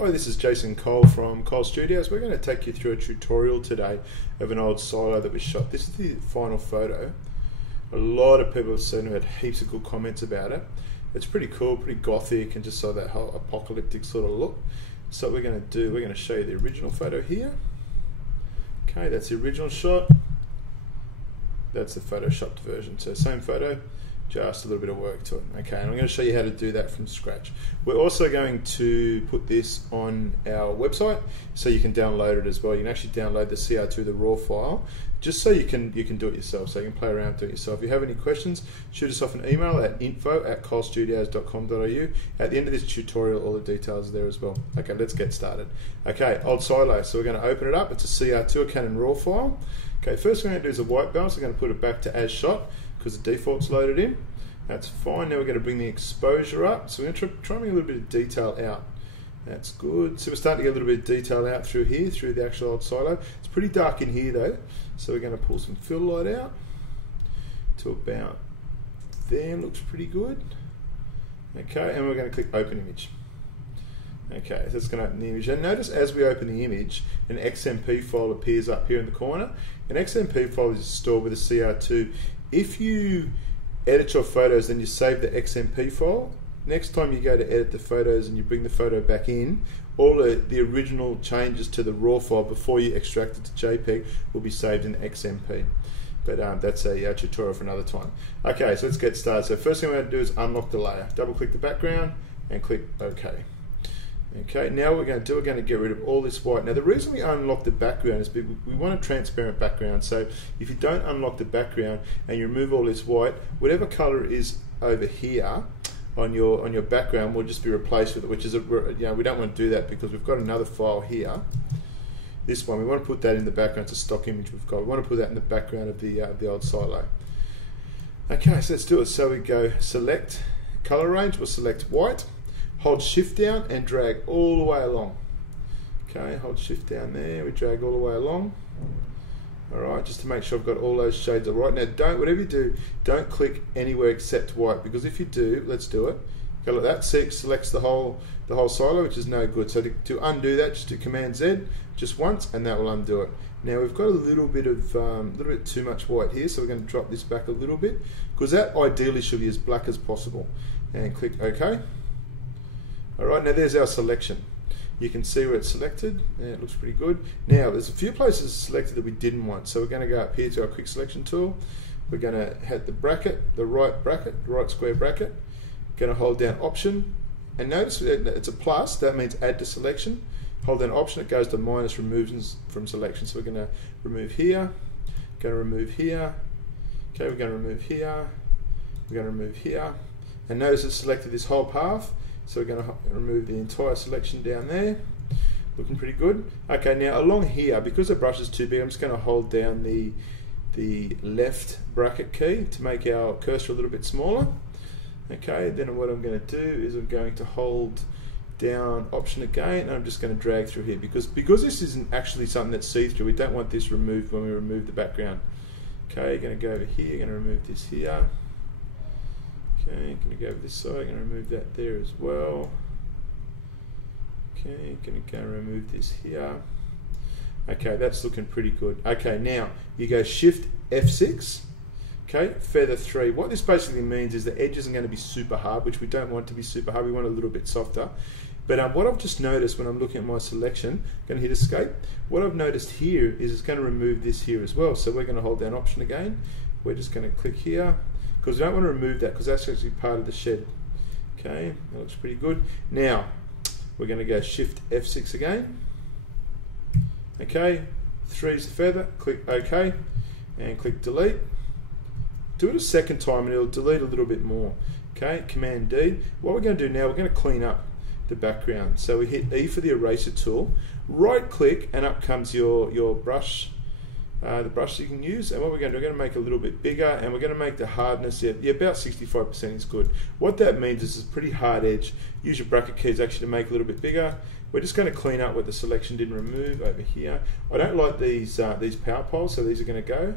Hi, this is Jason Cole from Cole Studios. We're going to take you through a tutorial today of an old silo that we shot. This is the final photo. A lot of people have seen it, had heaps of good comments about it. It's pretty cool, pretty gothic, and just sort of that whole apocalyptic sort of look. So what we're going to do, we're going to show you the original photo here. Okay, that's the original shot. That's the photoshopped version. So same photo, just a little bit of work to it. Okay, and I'm going to show you how to do that from scratch. We're also going to put this on our website so you can download it as well. You can actually download the CR2, the raw file, just so you can do it yourself, so you can play around do it yourself. If you have any questions, shoot us off an email at info@colestudios.com.au. At the end of this tutorial, all the details are there as well. Okay, let's get started. Okay, old silo. So we're going to open it up. It's a CR2, a Canon raw file. Okay, first thing we're going to do is a white balance. We're going to put it back to as shot because the default's loaded in. That's fine. Now we're going to bring the exposure up. So we're going to try and bring a little bit of detail out. That's good. So we're starting to get a little bit of detail out through here, through the actual old silo. It's pretty dark in here though. So we're going to pull some fill light out to about there. Looks pretty good. Okay, and we're going to click open image. Okay, so it's going to open the image. And notice as we open the image, an XMP file appears up here in the corner. An XMP file is stored with a CR2. If you edit your photos, then you save the XMP file. Next time you go to edit the photos and you bring the photo back in, all the original changes to the raw file before you extract it to JPEG will be saved in XMP. But that's a tutorial for another time. Okay, so let's get started. So first thing we're going to do is unlock the layer. Double click the background and click OK. Okay, now we're going to get rid of all this white. Now the reason we unlock the background is we want a transparent background. So if you don't unlock the background and you remove all this white, whatever color is over here on your background will just be replaced with it, which is we don't want to do that because we've got another file here. This one, we want to put that in the background. It's a stock image we've got. We want to put that in the background of the old silo. Okay, so let's do it. So we go select color range, we'll select white. Hold shift down and drag all the way along. Okay, hold shift down there, we drag all the way along. Alright, just to make sure I've got all those shades all right. Now whatever you do, don't click anywhere except white, because if you do, let's do it. Go like that, see, it selects the whole silo, which is no good. So to undo that, just do Command Z just once and that will undo it. Now we've got a little bit too much white here, so we're going to drop this back a little bit, because that ideally should be as black as possible. And click OK. Alright, now there's our selection. You can see where it's selected. Yeah, it looks pretty good. Now there's a few places selected that we didn't want, so we're going to go up here to our quick selection tool. We're going to hit the bracket, the right square bracket. Going to hold down Option, and notice it's a plus. That means add to selection. Hold down Option, it goes to minus removes from selection. So we're going to remove here. Going to remove here. Okay, we're going to remove here. We're going to remove here. And notice it's selected this whole path. So we're going to remove the entire selection down there. Looking pretty good. Okay, now along here, because the brush is too big, I'm just going to hold down the left bracket key to make our cursor a little bit smaller. Okay, then what I'm going to do is I'm going to hold down Option again, and I'm just going to drag through here, because this isn't actually something that's see-through. We don't want this removed when we remove the background. Okay, going to go over here, going to remove this here. Okay, going to go over this side, going to remove that there as well. Okay, going to go and remove this here. Okay, that's looking pretty good. Okay, now you go Shift F6. Okay, feather 3. What this basically means is the edges are going to be super hard, which we don't want to be super hard. We want a little bit softer. But what I've just noticed when I'm looking at my selection, I'm going to hit Escape. What I've noticed here is it's going to remove this here as well. So we're going to hold down Option again. We're just going to click here, because we don't want to remove that, because that's actually part of the shed. Okay, that looks pretty good. Now we're going to go Shift F6 again. Okay, 3 is the feather. Click OK and click Delete. Do it a second time and it'll delete a little bit more. Okay, Command D. What we're going to do now, we're going to clean up the background. So we hit E for the eraser tool. Right click and up comes your brush. The brush you can use, and what we're going to do, we're going to make it a little bit bigger, and we're going to make the hardness, about 65% is good. What that means is it's a pretty hard edge. Use your bracket keys actually to make it a little bit bigger. We're just going to clean up what the selection didn't remove over here. I don't like these power poles, so these are going to go.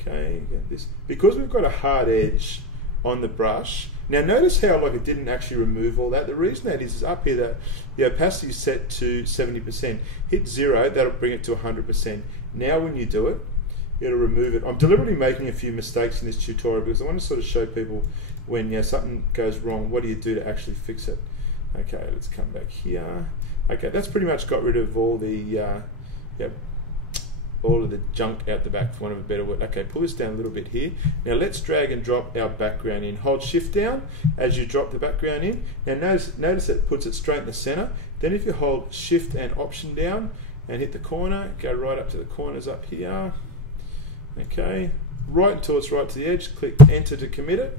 Okay, get this. Because we've got a hard edge on the brush, Now notice how like it didn't actually remove all that. The reason that is up here that the opacity is set to 70%. Hit 0, that'll bring it to 100%. Now when you do it, it'll remove it. I'm deliberately making a few mistakes in this tutorial because I want to sort of show people when something goes wrong, what do you do to actually fix it? Okay, let's come back here. Okay, that's pretty much got rid of all the all of the junk out the back, for want of a better word. Okay, pull this down a little bit here. Now let's drag and drop our background in. Hold shift down as you drop the background in. Now notice it puts it straight in the center. Then if you hold shift and option down and hit the corner, go right up to the corners up here. Okay, right until it's right to the edge, click enter to commit it.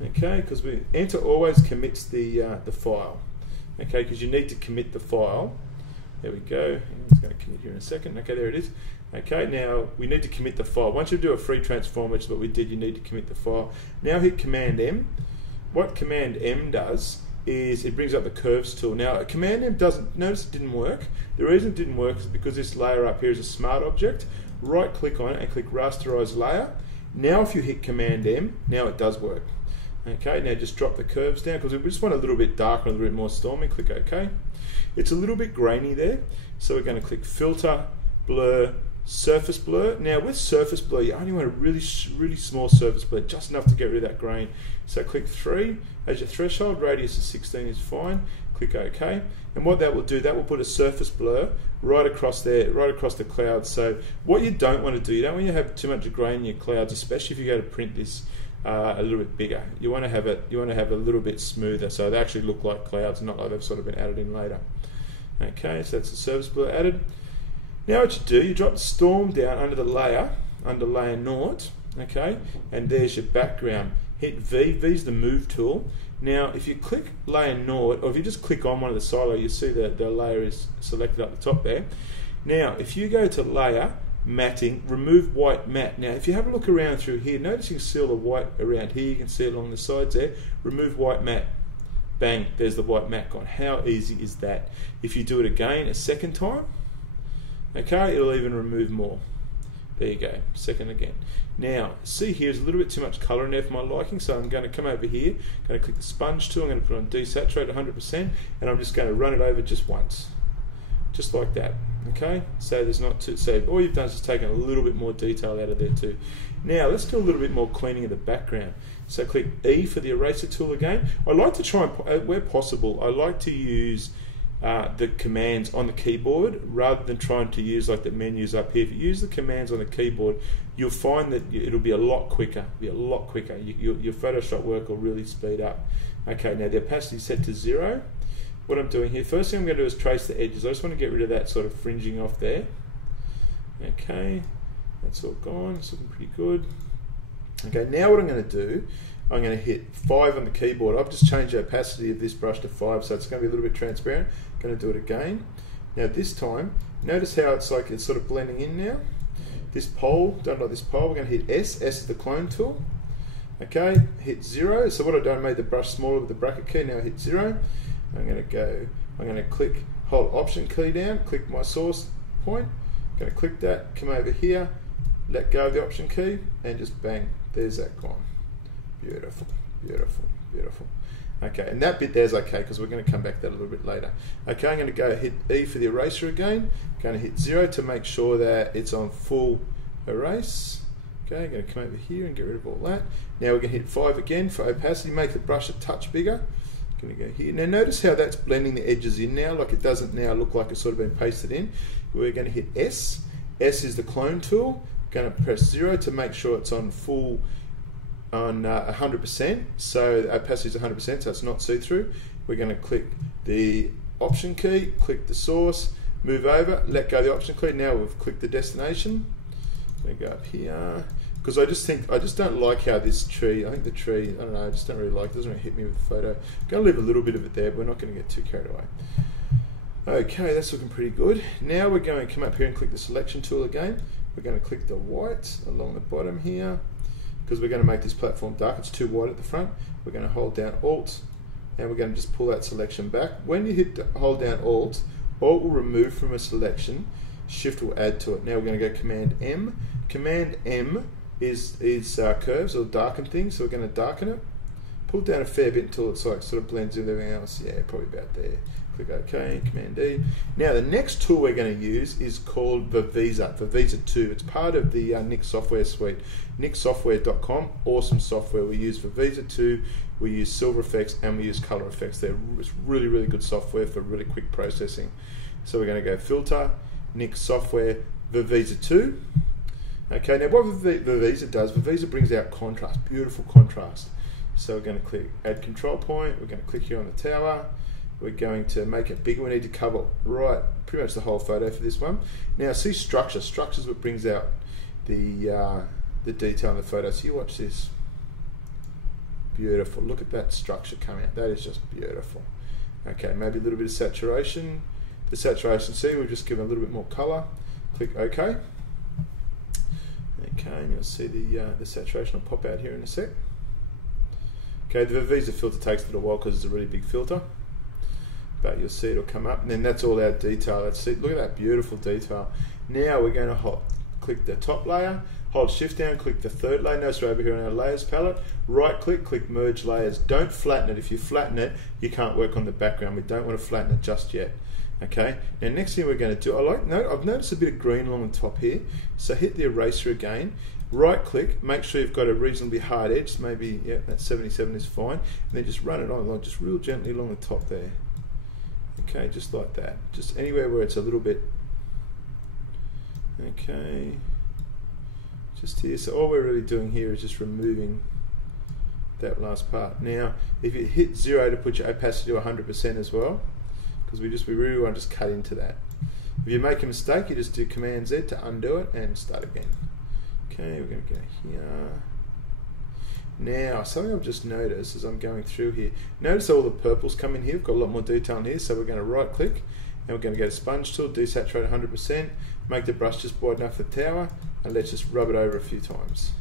Okay, because enter always commits the file. Okay, because you need to commit the file. There we go. It's going to commit here in a second. Okay, there it is. Okay, now we need to commit the file. Once you do a free transform, which is what we did, you need to commit the file. Now hit Command M. What Command M does is it brings up the curves tool. Now Command M doesn't, notice it didn't work. The reason it didn't work is because this layer up here is a smart object. Right click on it and click rasterize layer. Now if you hit Command M, now it does work. Okay, now just drop the curves down because we just want a little bit darker, a little bit more stormy. Click OK. It's a little bit grainy there, so we're going to click Filter, Blur, Surface Blur. Now with Surface Blur, you only want a really small surface blur, just enough to get rid of that grain. So click 3 as your threshold, radius of 16 is fine. Click OK, and what that will do, that will put a surface blur right across there, right across the clouds. So what you don't want to do, you don't want to have too much grain in your clouds, especially if you go to print this a little bit bigger. You want to have it. You want to have a little bit smoother, so they actually look like clouds, not like they've sort of been added in later. Okay, so that's the surface blur added. Now what you do, you drop the storm down under the layer, under layer 0. Okay, and there's your background. Hit V. V's the move tool. Now, if you click layer 0, or if you just click on one of the silo, you see that the layer is selected up the top there. Now, if you go to layer, matting, remove white matte. Now, if you have a look around through here, notice you can see all the white around here. You can see it along the sides there. Remove white matte. Bang, there's the white matte gone. How easy is that? If you do it again a second time, okay, it'll even remove more. There you go, second again. Now, see here, there's a little bit too much colour in there for my liking, so I'm going to come over here, going to click the sponge tool, I'm going to put on desaturate 100%, and I'm just going to run it over just once. Just like that, okay? So there's not too, so all you've done is just taken a little bit more detail out of there too. Now, let's do a little bit more cleaning of the background. So click E for the eraser tool again. I like to try and, where possible, I like to use the commands on the keyboard rather than trying to use like the menus up here. If you use the commands on the keyboard, you'll find that it'll be a lot quicker. Your Photoshop work will really speed up. Okay, now the opacity is set to 0. What I'm doing here, first thing I'm going to do is trace the edges. I just want to get rid of that sort of fringing off there. Okay, that's all gone. It's looking pretty good. Okay, now what I'm going to do, I'm going to hit 5 on the keyboard. I've just changed the opacity of this brush to 5, so it's going to be a little bit transparent. I'm going to do it again. Now this time, notice how it's like it's sort of blending in now. This pole, don't like this pole, we're going to hit S. S is the clone tool. Okay, hit 0. So what I've done, I made the brush smaller with the bracket key. Now hit 0. I'm going to click, hold Option key down, click my source point. I'm going to click that, come over here, let go of the Option key, and just bang, there's that gone. Beautiful, beautiful, beautiful. Okay, and that bit there's okay because we're going to come back to that a little bit later. Okay, I'm going to go hit E for the eraser again. I'm going to hit 0 to make sure that it's on full erase. Okay, I'm going to come over here and get rid of all that. Now we're going to hit 5 again for opacity, make the brush a touch bigger. I'm going to go here. Now notice how that's blending the edges in now, like it doesn't now look like it's sort of been pasted in. We're going to hit S. S is the clone tool. I'm going to press 0 to make sure it's on full, on 100%, so the opacity is 100%, so it's not see-through. We're going to click the Option key, click the source, move over, let go of the Option key. Now we've clicked the destination. I'm going to go up here because I just don't like how this tree. I think the tree, I don't know, I just don't really like it. It doesn't really hit me with the photo. I'm going to leave a little bit of it there, but we're not going to get too carried away. Okay, that's looking pretty good. Now we're going to come up here and click the selection tool again. We're going to click the white along the bottom here, because we're going to make this platform dark. It's too wide at the front. We're going to hold down Alt, and we're going to just pull that selection back. When you hold down Alt, Alt will remove from a selection, Shift will add to it. Now we're going to go Command M. Command M is curves or darken things, so we're going to darken it. pull down a fair bit until it's like sort of blends with everything else. Yeah, probably about there. Click OK, Command D. Now the next tool we're going to use is called Vivisa 2. It's part of the Nik software suite. NikSoftware.com, awesome software. We use Vivisa 2, we use Silver Effects, and we use Color Effects. It's really, really good software for really quick processing. So we're going to go Filter, Nik Software, Vivisa 2. Okay, now what Vivisa does, Vivisa brings out contrast, beautiful contrast. So we're going to click Add Control Point, we're going to click here on the tower, we're going to make it bigger. We need to cover pretty much the whole photo for this one. Now see structure. Structure is what brings out the detail in the photo. So you watch this. Beautiful. Look at that structure coming out. That is just beautiful. Okay, maybe a little bit of saturation. The saturation, see, we'll just give it a little bit more color. Click OK. Okay, and you'll see the saturation will pop out here in a sec. Okay, the Vivisa filter takes a little while because it's a really big filter, but you'll see it'll come up, and then that's all our detail. Look at that beautiful detail. Now we're going to click the top layer, hold shift down, click the third layer. Notice we're over here on our layers palette, right click, click merge layers. Don't flatten it. If you flatten it, you can't work on the background. We don't want to flatten it just yet. Okay, now next thing we're going to do, I've noticed a bit of green along the top here, so hit the eraser again, right click, make sure you've got a reasonably hard edge, maybe, yeah, that 77 is fine, and then just run it on, just real gently along the top there. Okay, just like that, just anywhere where it's a little bit, okay, just here. So all we're really doing here is just removing that last part. Now, if you hit 0 to put your opacity to 100% as well, because we really want to just cut into that. If you make a mistake, you just do Command Z to undo it and start again. Okay, we're going to go here. Now, something I've just noticed as I'm going through here, notice all the purples come in here. We've got a lot more detail in here, so we're going to right click and we're going to go to Sponge Tool, desaturate 100%, make the brush just wide enough for the tower, and let's just rub it over a few times.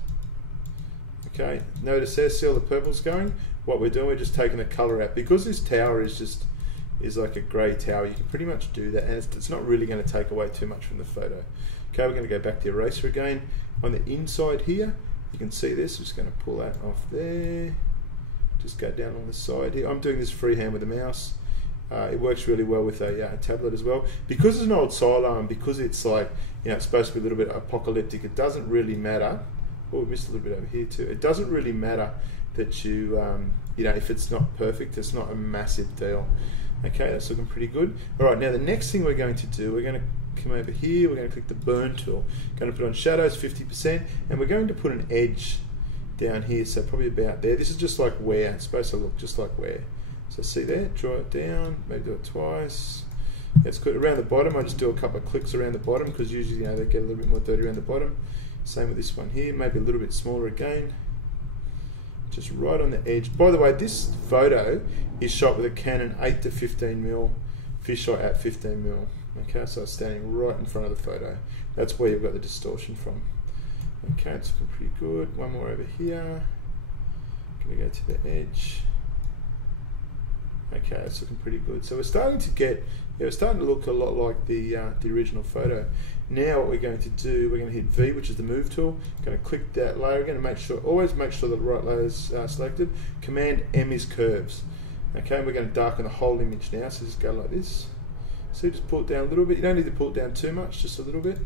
Okay, notice there, see all the purples going? What we're doing, we're just taking the color out. Because this tower is like a grey tower, you can pretty much do that, and it's not really going to take away too much from the photo. Okay, we're going to go back to the eraser again. On the inside here, you can see this. I'm just going to pull that off there. Just go down on the side here. I'm doing this freehand with a mouse. It works really well with a tablet as well. Because it's an old silo and because it's like, it's supposed to be a little bit apocalyptic, it doesn't really matter. Oh, we missed a little bit over here too. It doesn't really matter that you if it's not perfect, it's not a massive deal. Okay, that's looking pretty good. All right, now the next thing we're going to do, we're going to come over here, we're going to click the burn tool. Going to put on shadows 50%, and we're going to put an edge down here, so probably about there. This is just like where, it's supposed to look just like where. So see there, draw it down, maybe do it twice. It's good around the bottom. I just do a couple of clicks around the bottom because usually they get a little bit more dirty around the bottom. Same with this one here, maybe a little bit smaller again. Just right on the edge. By the way, this photo is shot with a Canon 8 to 15mm fisheye at 15mm. Okay, so it's standing right in front of the photo. That's where you've got the distortion from. Okay, it's looking pretty good. One more over here. Gonna go to the edge. Okay, it's looking pretty good. So we're starting to get, we're starting to look a lot like the original photo. Now what we're going to do, we're going to hit V, which is the move tool. Going to click that layer again and make sure, always make sure the right layer is selected. Command M is curves. Okay, and we're going to darken the whole image now. So just go like this. So just pull it down a little bit. You don't need to pull it down too much, just a little bit.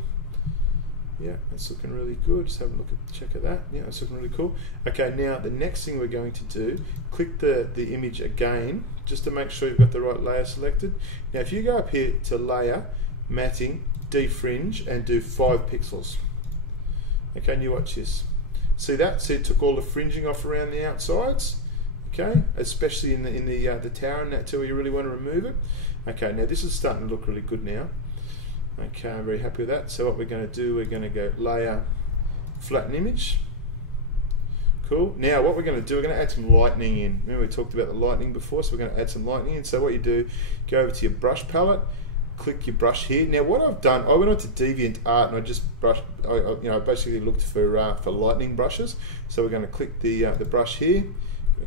Yeah, that's looking really good. Just have a look at, check at that. Yeah, it's looking really cool. Okay, now the next thing we're going to do, click the image again, just to make sure you've got the right layer selected. Now if you go up here to layer, matting, defringe, and do 5 pixels. Okay, and you watch this. See that? See it took all the fringing off around the outsides. Okay, especially in the tower and that too, where you really want to remove it. Okay, now this is starting to look really good now. Okay, I'm very happy with that. So what we're going to do, we're going to go layer, flatten image. Cool. Now what we're going to do, we're going to add some lightning in. Remember we talked about the lightning before, so we're going to add some lightning in. So what you do, go over to your brush palette, click your brush here. Now what I've done, I went on to DeviantArt and I just I basically looked for lightning brushes. So we're going to click the brush here.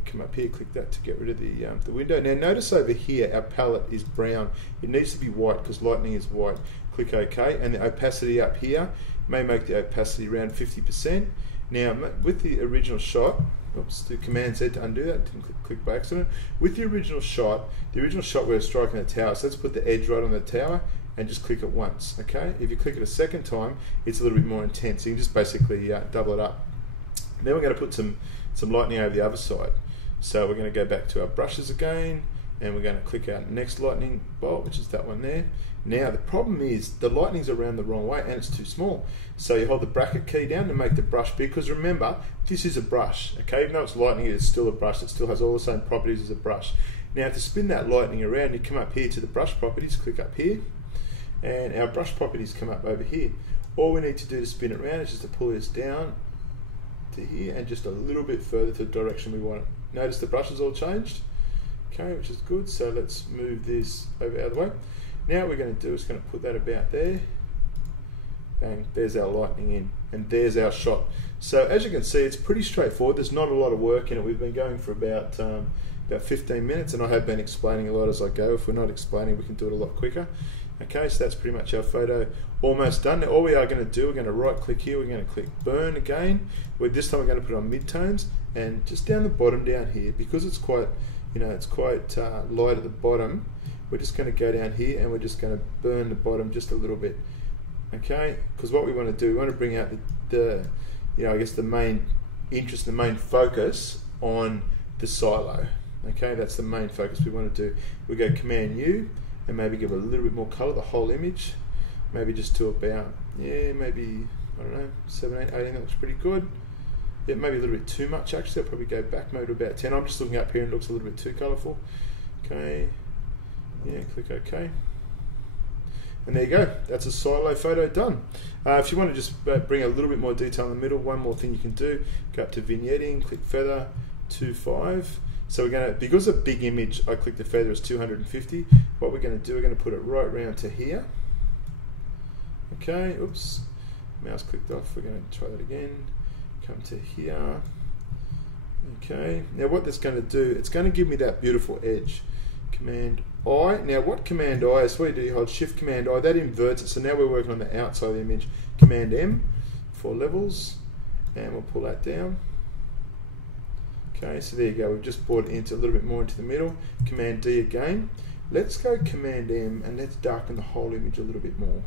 Come up here, click that to get rid of the window. Now notice over here our palette is brown. It needs to be white because lightning is white. Click OK, and the opacity up here may make the opacity around 50%. Now, with the original shot, oops, do Command Z to undo that, didn't click by accident. With the original shot we're striking the tower, so let's put the edge right on the tower and just click it once, okay? If you click it a second time, it's a little bit more intense. So you can just basically double it up. Then we're going to put some lightning over the other side. So we're going to go back to our brushes again, and we're going to click our next lightning bolt, which is that one there. Now the problem is the lightning's around the wrong way and it's too small. So you hold the bracket key down to make the brush big, because remember, this is a brush, okay? Even though it's lightning, it's still a brush. It still has all the same properties as a brush. Now to spin that lightning around, you come up here to the brush properties, click up here, and our brush properties come up over here. All we need to do to spin it around is just to pull this down to here and just a little bit further to the direction we want it. Notice the brush has all changed, okay, which is good. So let's move this over out of the way. Now what we're going to do is going to put that about there. Bang, there's our lightning in, and there's our shot. So as you can see, it's pretty straightforward. There's not a lot of work in it. We've been going for about 15 minutes, and I have been explaining a lot as I go. If we're not explaining, we can do it a lot quicker. Okay, so that's pretty much our photo almost done. Now all we are going to do, we're going to right click here, we're going to click burn again. This time we're going to put it on midtones, and just down the bottom down here, because it's quite, it's quite light at the bottom, we're just going to go down here and we're just going to burn the bottom just a little bit. Okay, because what we want to do, we want to bring out the I guess the main interest, the main focus on the silo. Okay, that's the main focus we want to do. We go Command U and maybe give it a little bit more color, the whole image, maybe just to about, maybe, I don't know, 17, 18, that looks pretty good. Yeah, maybe a little bit too much actually. I'll probably go back maybe to about 10. I'm just looking up here and it looks a little bit too colorful. Okay, yeah, click OK. And there you go, that's a silo photo done. If you want to just bring a little bit more detail in the middle, one more thing you can do, go up to vignetting, click feather, 2.5. So we're going to, because a big image, I click the feather as 250. What we're going to do, we're going to put it right round to here. Okay, oops, mouse clicked off. We're going to try that again. Come to here. Okay, now what that's going to do, it's going to give me that beautiful edge. Command I. Now what Command I is, what you do, you hold Shift Command I, that inverts it. So now we're working on the outside of the image. Command M for levels, and we'll pull that down. Okay, so there you go, we've just brought it into a little bit more into the middle. Command D again. Let's go Command M and let's darken the whole image a little bit more.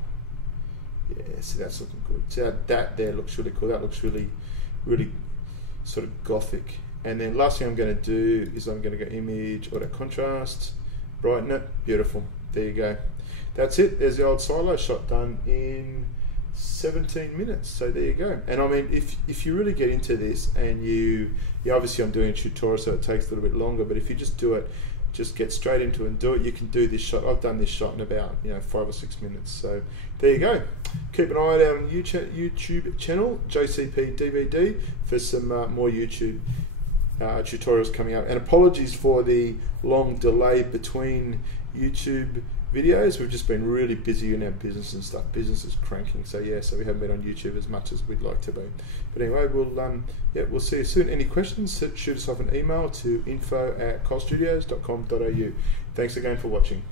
Yeah, see, that's looking good. See how that there looks really cool. That looks really, really sort of gothic. And then last thing I'm going to do is I'm going to go Image, Auto Contrast, brighten it. Beautiful. There you go. That's it. There's the old silo shot done in 17 minutes. So there you go. And I mean, if you really get into this, and you obviously I'm doing a tutorial, so it takes a little bit longer, but if you just do it, just get straight into it and do it, you can do this shot. I've done this shot in about 5 or 6 minutes. So there you go. Keep an eye on our YouTube channel, JCP DVD, for some more YouTube tutorials coming up. And apologies for the long delay between YouTube videos. We've just been really busy in our business and stuff. Business is cranking, so yeah, so we haven't been on YouTube as much as we'd like to be. But anyway, we'll see you soon. Any questions, shoot us off an email to info@colestudios.com.au. Thanks again for watching.